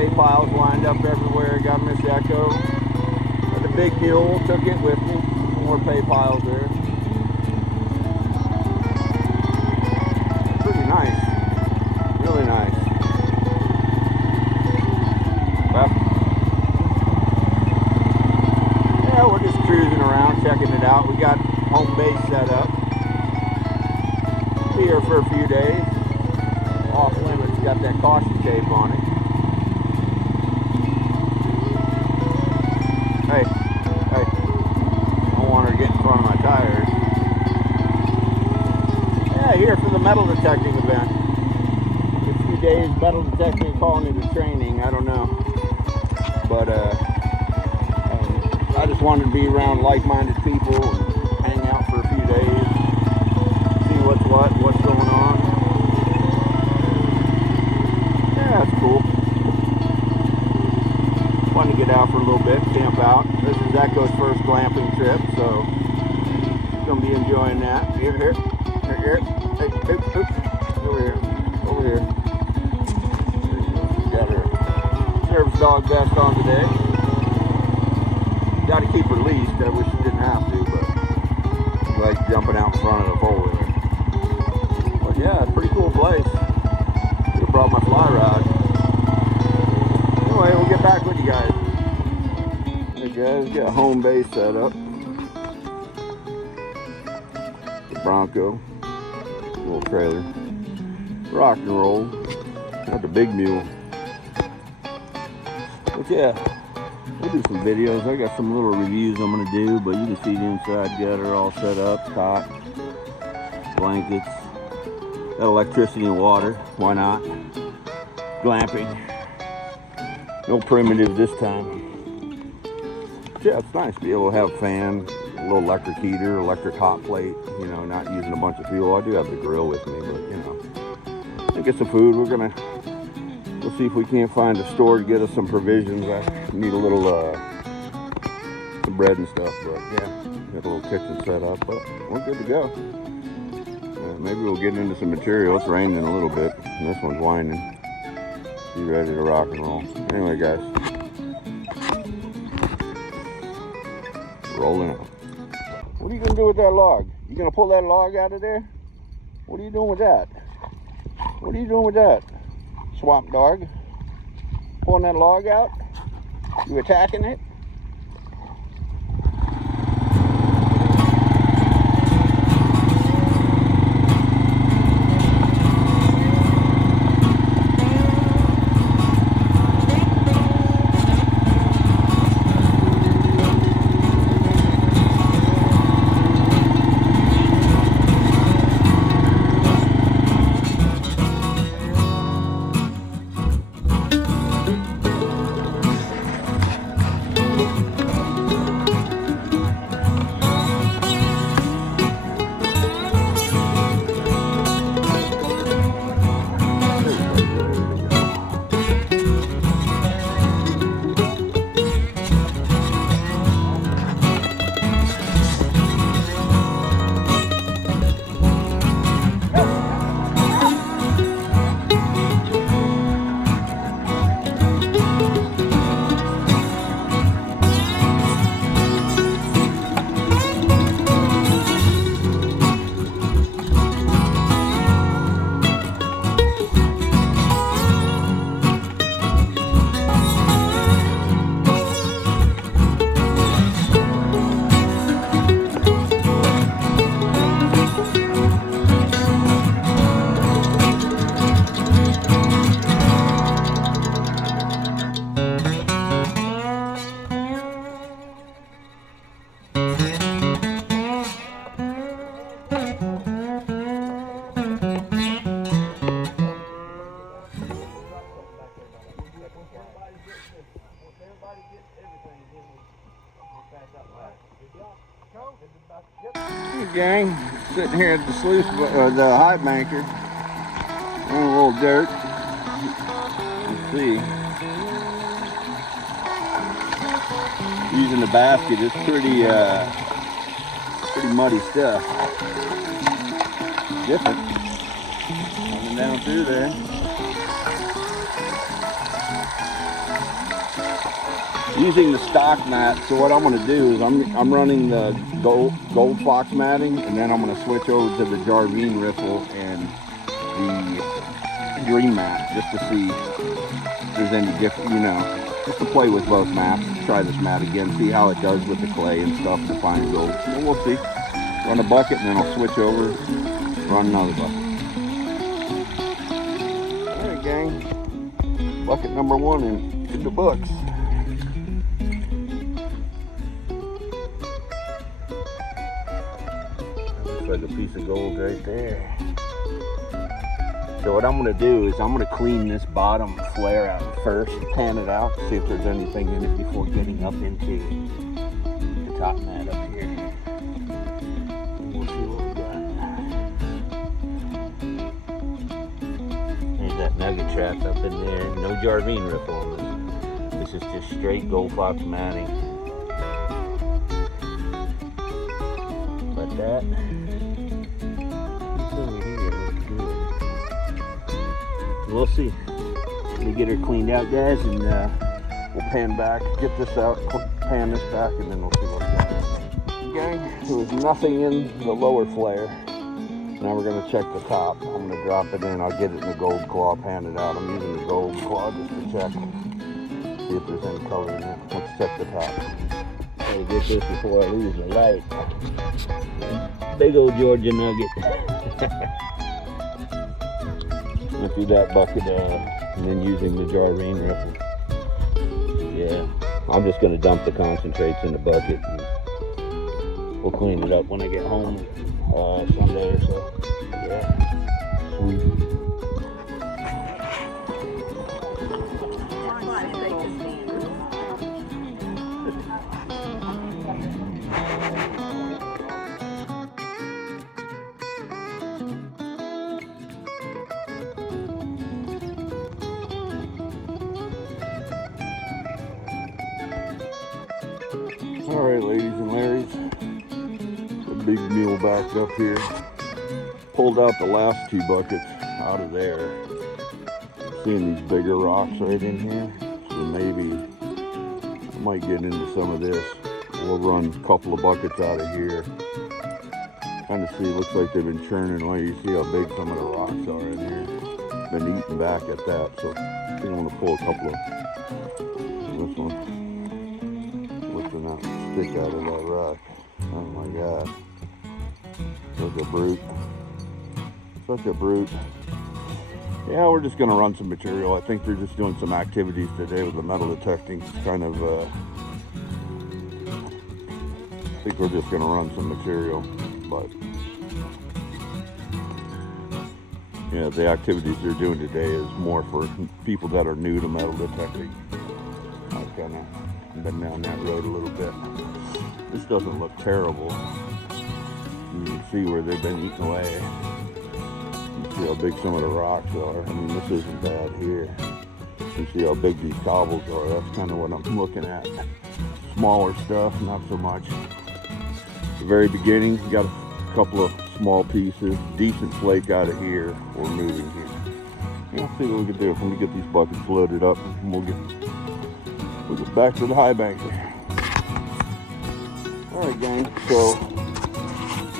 hay piles lined up everywhere. Got Miss Echo. Got the big mule, took it with me. More hay piles there. Pretty nice. Really nice. Well, yeah, we're just cruising around, checking it out. We got home base set up. Be here for a few days. Off limits, got that caution tape on it. Hey, I don't want her to get in front of my tires. Yeah, here for the metal detecting event. A few days metal detecting, calling it a training, I don't know. But I just wanted to be around like-minded people and hang out for a few days. See what's going on. Yeah, that's cool. Fun to get out for a little bit, camp out. This is Echo's first glamping trip, so she's gonna be enjoying that. Here. Hey, over here. Got her service dog vest on today. Got to keep her leashed. I wish she didn't have to, but she likes jumping out in front of the four-wheeler. But yeah, it's a pretty cool place. Should have brought my fly rod. Anyway, we'll get back with you guys. Hey guys, got a home base set up. The Bronco, little trailer, rock and roll. Got the big mule. But yeah, we'll do some videos. I got some little reviews I'm gonna do, but you can see the inside gutter all set up, cot, blankets, got electricity and water. Why not? Glamping. No primitive this time. But yeah, it's nice to be able to have a fan, a little electric heater, electric hot plate, you know, not using a bunch of fuel. I do have the grill with me, but you know. I get some food. We'll see if we can't find a store to get us some provisions. I need a little some bread and stuff, but yeah, got a little kitchen set up, but we're good to go. Maybe we'll get into some material. It's raining a little bit, and this one's whining. Be ready to rock and roll. Anyway, guys, rolling out. What are you gonna do with that log? You gonna pull that log out of there? What are you doing with that? What are you doing with that? Swamp dog? Pulling that log out? You attacking it? Hey gang, sitting here at the sluice, the high banker, on a little dirt. Let's see. Using the basket, it's pretty muddy stuff. Different. Coming down through there. using the stock mat. So what I'm going to do is I'm running the gold fox matting, and then I'm going to switch over to the Jarvine riffle and the green mat just to see if there's any different, you know, just to play with both mats. Try this mat again, see how it does with the clay and stuff, the fine gold. And we'll see. Run a bucket and then I'll switch over, run another bucket. All right, gang. Bucket number 1 in the books. That looks like a piece of gold right there. So what I'm going to do is I'm going to clean this bottom flare out first, pan it out, see if there's anything in it before getting up into the top mat up here. And we'll see what we got. There's that nugget trap up in there. No Jarvine riffle on this. This is just straight gold fox matting. But that piece over here looks good. We'll see. Let me get her cleaned out, guys, and we'll pan back, get this out, pan this back, and then we'll see what we got. Okay, there was nothing in the lower flare. Now we're going to check the top. I'm going to drop it in. I'll get it in the gold claw, pan it out. I'm using the gold claw just to check, see if there's any color in it. Let's check the top. I'll get this before I lose the light. Big old Georgia nugget. Through that bucket and then using the Jarvine riffle. Yeah, I'm just going to dump the concentrates in the bucket and we'll clean it up when I get home Sunday or so. Yeah, sweet. Alright, ladies and Larrys, the big mule backed up here. Pulled out the last 2 buckets out of there. Seeing these bigger rocks right in here. So maybe I might get into some of this. We'll run a couple of buckets out of here. Kind of see, looks like they've been churning away. You see how big some of the rocks are in here. Been eating back at that. So I think I'm going to pull a couple of this one. That stick out of that rock. Oh my god. Such a brute. Such a brute. Yeah, we're just going to run some material. I think they're just doing some activities today with the metal detecting. It's kind of, I think we're just going to run some material. But, yeah, the activities they're doing today is more for people that are new to metal detecting. I've kind of been down that road a little bit. This doesn't look terrible. You can see where they've been eating away. You see how big some of the rocks are. I mean, this isn't bad here. You see how big these cobbles are. That's kind of what I'm looking at. Smaller stuff, not so much. The very beginning, got a couple of small pieces. Decent flake out of here. We're moving here. Let's see what we can do. Let me get these buckets loaded up and we'll get back to the high bank here. Alright, gang, so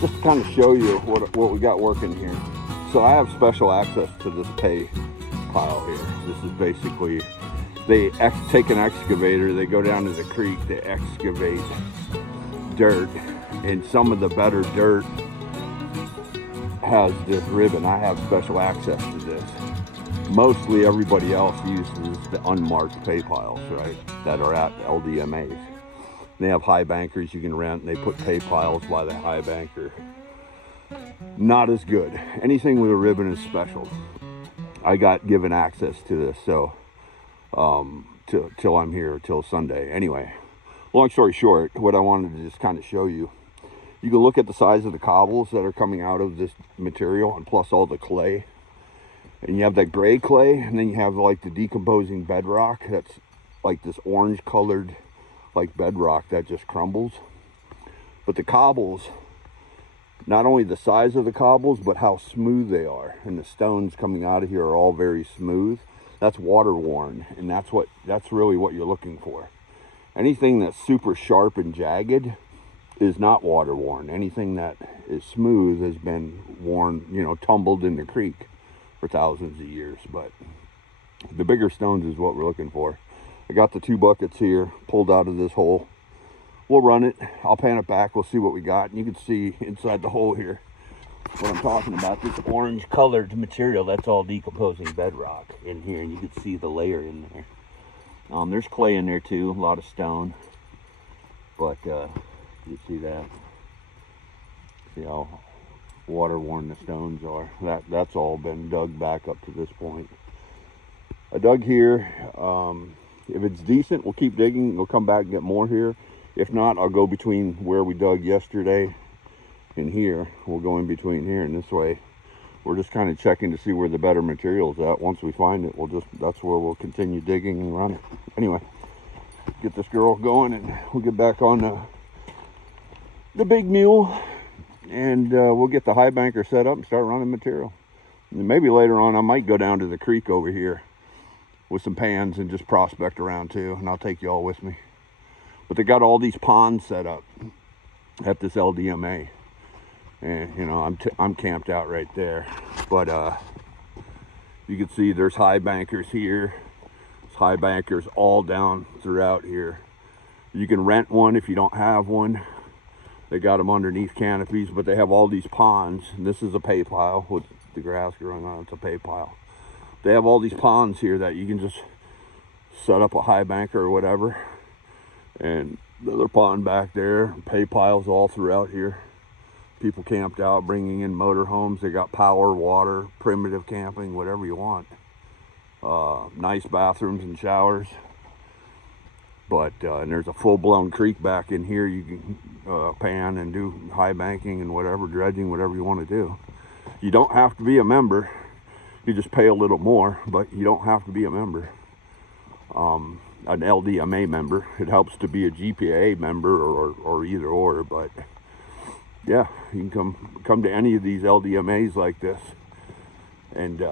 just to kind of show you what we got working here. So I have special access to this pay pile here. This is basically, they take an excavator, they go down to the creek, they excavate dirt, and some of the better dirt has this ribbon. I have special access to this. Mostly everybody else uses the unmarked pay piles, right, that are at LDMAs. They have high bankers you can rent, and they put pay piles by the high banker. Not as good. Anything with a ribbon is special. I got given access to this, so till I'm here, till Sunday. Anyway, long story short, what I wanted to just kind of show you, you can look at the size of the cobbles that are coming out of this material, and plus all the clay. And you have that gray clay, and then you have like the decomposing bedrock that's like this orange colored like bedrock that just crumbles. But the cobbles, not only the size of the cobbles, but how smooth they are. And the stones coming out of here are all very smooth. That's water worn, and that's really what you're looking for. Anything that's super sharp and jagged is not water worn. Anything that is smooth has been worn, you know, tumbled in the creek for thousands of years. But the bigger stones is what we're looking for. I got the 2 buckets here pulled out of this hole. We'll run it. I'll pan it back. We'll see what we got. And you can see inside the hole here what I'm talking about. This orange colored material, that's all decomposing bedrock in here. And you can see the layer in there. There's clay in there too, a lot of stone. But you see that? See how water worn the stones are. That's all been dug back up to this point. I dug here. If it's decent, we'll keep digging. We'll come back and get more here. If not, I'll go between where we dug yesterday and here. We'll go in between here, and this way we're just kind of checking to see where the better material's at. Once we find it, that's where we'll continue digging and run it. Anyway, get this girl going and we'll get back on the big mule, and we'll get the high banker set up and start running material. And maybe later on I might go down to the creek over here with some pans and just prospect around too, and I'll take you all with me. But they got all these ponds set up at this LDMA, and you know, I'm camped out right there. But you can see there's high bankers here. There's high bankers all down throughout here. You can rent one if you don't have one. They got them underneath canopies, but they have all these ponds. And this is a pay pile with the grass growing on. It's a pay pile. They have all these ponds here that you can just set up a high banker or whatever. And the other pond back there, pay piles all throughout here. People camped out, bringing in motorhomes. They got power, water, primitive camping, whatever you want. Nice bathrooms and showers. But and there's a full-blown creek back in here. You can pan and do high banking and whatever, dredging, whatever you want to do. You don't have to be a member. You just pay a little more, but you don't have to be a member. An LDMA member. It helps to be a GPA member or either or, but yeah, you can come to any of these LDMAs like this and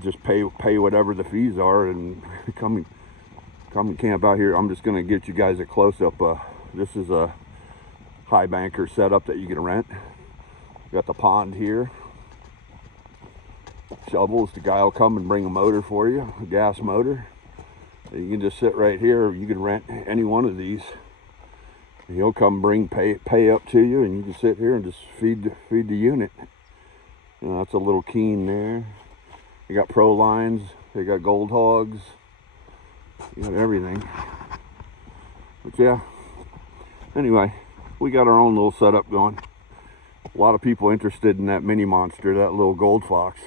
just pay whatever the fees are and come and camp out here. I'm just going to get you guys a close-up. This is a high banker setup that you can rent. Got the pond here. Shovels, the guy will come and bring a motor for you, a gas motor. You can just sit right here, or you can rent any one of these. He'll come bring pay up to you, and you can sit here and just feed the unit. You know, that's a little keen there. They got pro lines, they got gold hogs, you got everything. But yeah, anyway, we got our own little setup going. A lot of people interested in that mini monster, that little gold fox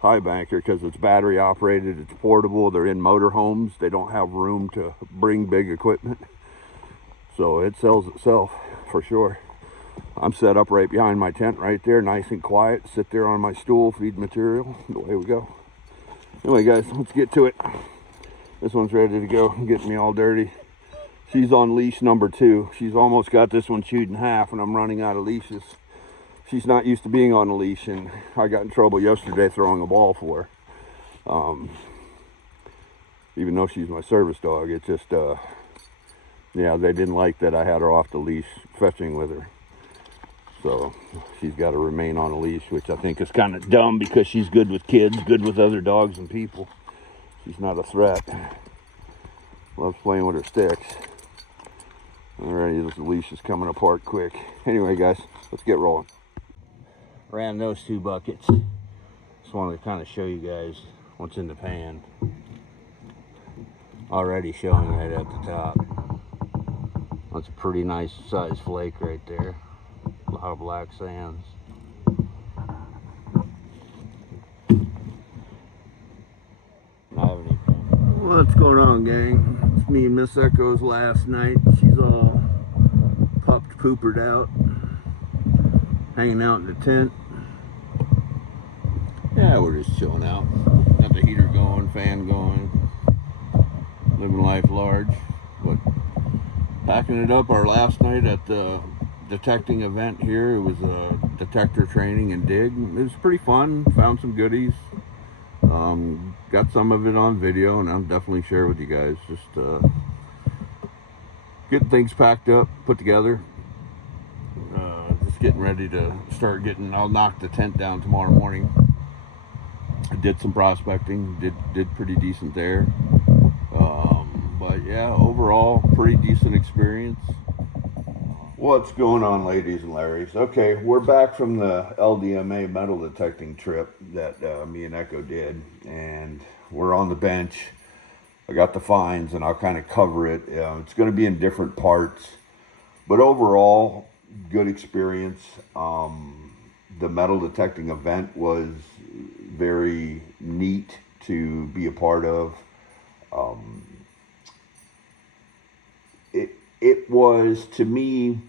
high banker, because it's battery operated, it's portable. They're in motorhomes. They don't have room to bring big equipment, so it sells itself for sure. I'm set up right behind my tent right there, nice and quiet. Sit there on my stool, feed material, away we go. Anyway guys, let's get to it. This one's ready to go, getting me all dirty. She's on leash number 2. She's almost got this one chewed in half, and I'm running out of leashes. She's not used to being on a leash, and I got in trouble yesterday throwing a ball for her. Even though she's my service dog, it's just, yeah, they didn't like that I had her off the leash fetching with her. So she's got to remain on a leash, which I think is kind of dumb because she's good with kids, good with other dogs and people. She's not a threat. Loves playing with her sticks. Alrighty, this leash is coming apart quick. Anyway, guys, let's get rolling. Ran those 2 buckets. Just wanted to kind of show you guys what's in the pan. Already showing right at the top. That's a pretty nice size flake right there. A lot of black sands. What's going on, gang? It's me and Miss Echo's last night. She's all pupped, poopered out, hanging out in the tent. Yeah, we're just chilling out. Got the heater going, fan going, living life large. But packing it up, our last night at the detecting event here. It was a detector training and dig. It was pretty fun. Found some goodies. Got some of it on video, and I'll definitely share with you guys. Just Getting things packed up, put together. Just getting ready to start getting. I'll knock the tent down tomorrow morning. I did some prospecting. Did pretty decent there. But yeah, overall, pretty decent experience. What's going on, ladies and Larrys? Okay, we're back from the LDMA metal detecting trip that me and Echo did, and we're on the bench. I got the finds, and I'll kind of cover it. It's going to be in different parts, but overall, good experience. The metal detecting event was very neat to be a part of. It was, to me,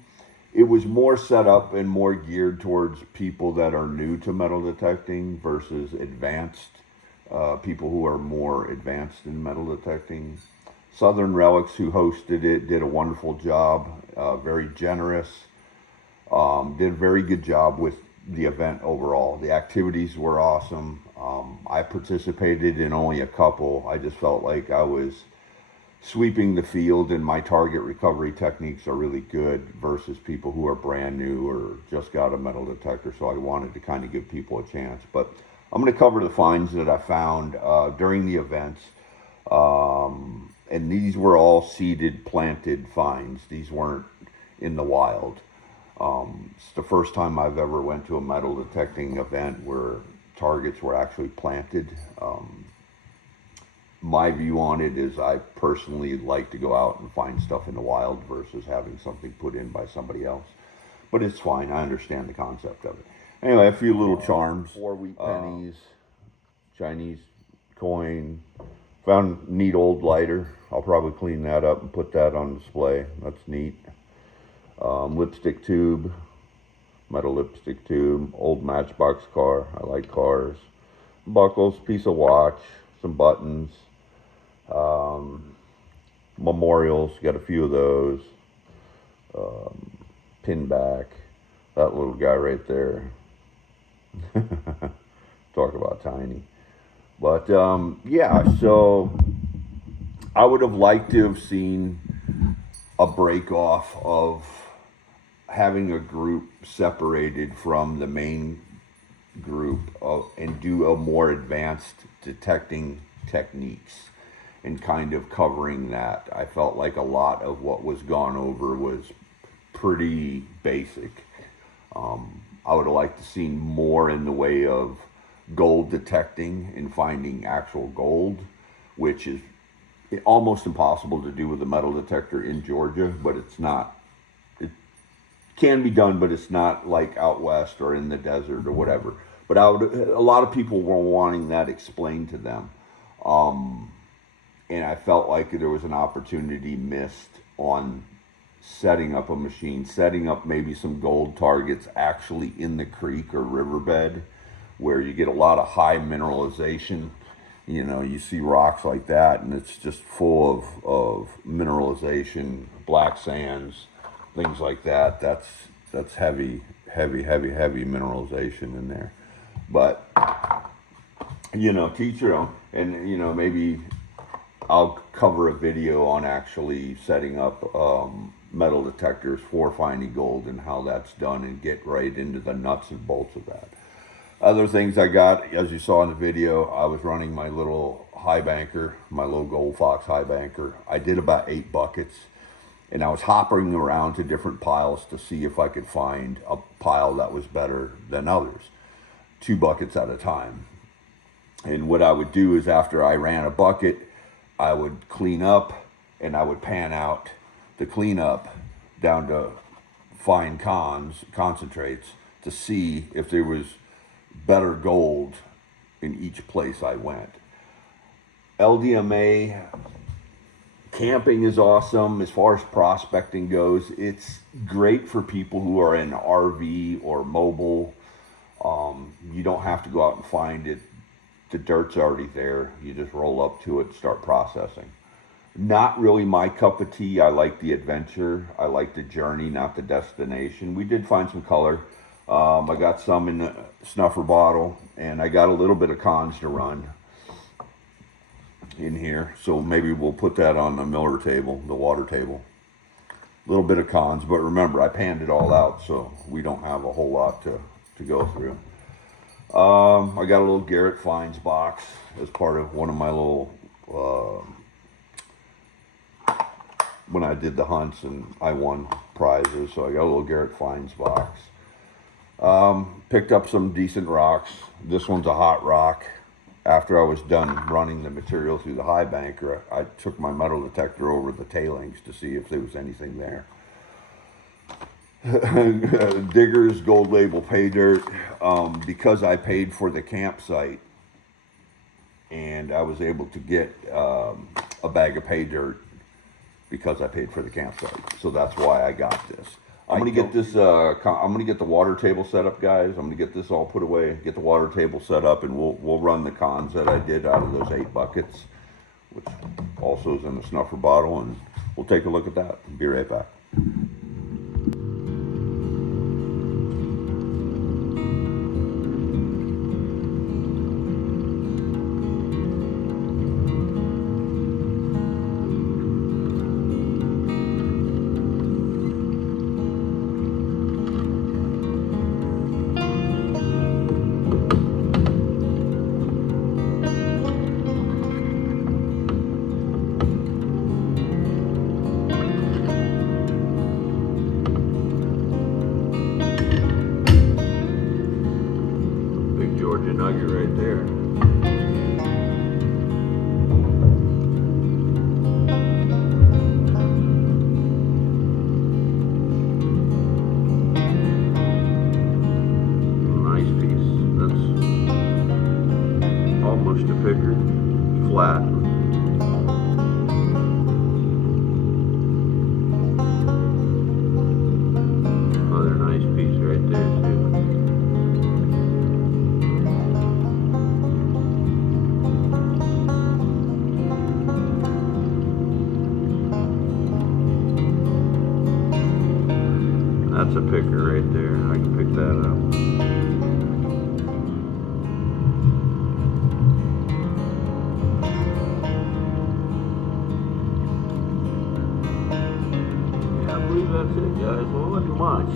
it was more set up and more geared towards people that are new to metal detecting versus advanced people who are more advanced in metal detecting. Southern Relics, who hosted it, did a wonderful job, very generous, did a very good job with the event overall. The activities were awesome. I participated in only a couple. I just felt like I was sweeping the field, and my target recovery techniques are really good versus people who are brand new or just got a metal detector, so I wanted to kind of give people a chance. But I'm going to cover the finds that I found during the events, and these were all seeded, planted finds. These weren't in the wild. It's the first time I've ever went to a metal detecting event where targets were actually planted. My view on it is I personally like to go out and find stuff in the wild versus having something put in by somebody else. But it's fine. I understand the concept of it. Anyway, a few little charms. 4 wheat pennies, Chinese coin. Found a neat old lighter. I'll probably clean that up and put that on display. That's neat. Lipstick tube, metal lipstick tube, old Matchbox car. I like cars. Buckles, piece of watch, some buttons. Memorials, got a few of those. Pin back, that little guy right there. Talk about tiny. But yeah, so I would have liked to have seen a break off of having a group separated from the main group and do a more advanced detecting techniques and kind of covering that. I felt like a lot of what was gone over was pretty basic. I would have liked to see more in the way of gold detecting and finding actual gold, which is almost impossible to do with a metal detector in Georgia, but it's not. It can be done, but it's not like out west or in the desert or whatever. But a lot of people were wanting that explained to them. And I felt like there was an opportunity missed on setting up a machine, setting up maybe some gold targets actually in the creek or riverbed where you get a lot of high mineralization. You know, you see rocks like that and it's just full of mineralization, black sands, things like that. That's heavy mineralization in there. But, you know, teach your own. And, you know, maybe I'll cover a video on actually setting up metal detectors for finding gold and how that's done and get right into the nuts and bolts of that. Other things I got, as you saw in the video, I was running my little high banker, my little Gold Fox high banker. I did about 8 buckets, and I was hopping around to different piles to see if I could find a pile that was better than others, 2 buckets at a time. And what I would do is after I ran a bucket, I would clean up and I would pan out the cleanup down to fine concentrates to see if there was better gold in each place I went. LDMA camping is awesome. As far as prospecting goes, it's great for people who are in RV or mobile. You don't have to go out and find it. The dirt's already there. You just roll up to it and start processing. Not really my cup of tea. I like the adventure. I like the journey, not the destination. We did find some color. I got some in the snuffer bottle, and I got a little bit of cons to run in here. So maybe we'll put that on the Miller table, the water table. little bit of cons, but remember I panned it all out, so we don't have a whole lot to go through. I got a little Garrett Finds box as part of one of my little, when I did the hunts and I won prizes, so I got a little Garrett Finds box. Picked up some decent rocks. This one's a hot rock. After I was done running the material through the high banker, I took my metal detector over the tailings to see if there was anything there. Diggers Gold Label pay dirt, because I paid for the campsite and I was able to get a bag of pay dirt because I paid for the campsite. So that's why I got this. I'm gonna get this, I'm gonna get the water table set up, guys. I'm gonna get this all put away, get the water table set up, and we'll run the cons that I did out of those 8 buckets, which also is in the snuffer bottle, and we'll take a look at that. Be right back. Nugget right there. Nice piece. That's almost a picker. Flat. Another nice piece right there too. That's a picker right there. I can pick that up. Yeah, I believe that's it, guys. Well, it wasn't much.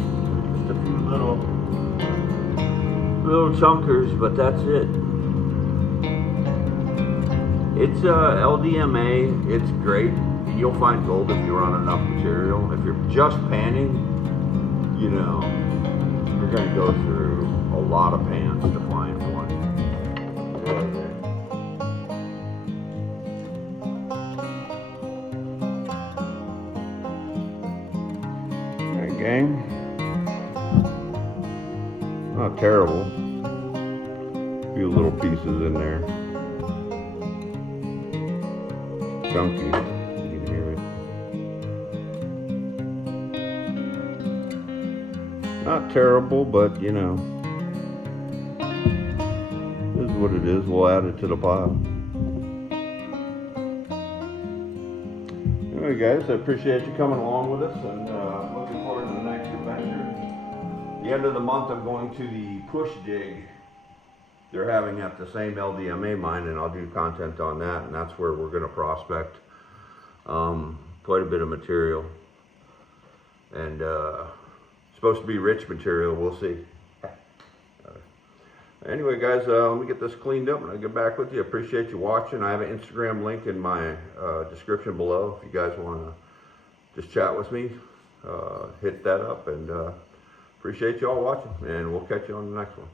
Just a few little chunkers, but that's it. It's LDMA. It's great. You'll find gold if you run enough material. If you're just panning, you know, you're going to go through a lot of pans to find one. Alright, gang. Not terrible. A few little pieces in there. Chunky. Not terrible, but you know, this is what it is. We'll add it to the pile. Anyway, guys, I appreciate you coming along with us, and looking forward to the next adventure. The end of the month, I'm going to the push dig they're having at the same LDMA mine, and I'll do content on that, and that's where we're going to prospect quite a bit of material. And supposed to be rich material, we'll see. Anyway, guys, let me get this cleaned up and I'll get back with you. Appreciate you watching. I have an Instagram link in my description below. If you guys want to just chat with me, hit that up, and appreciate you all watching, and we'll catch you on the next one.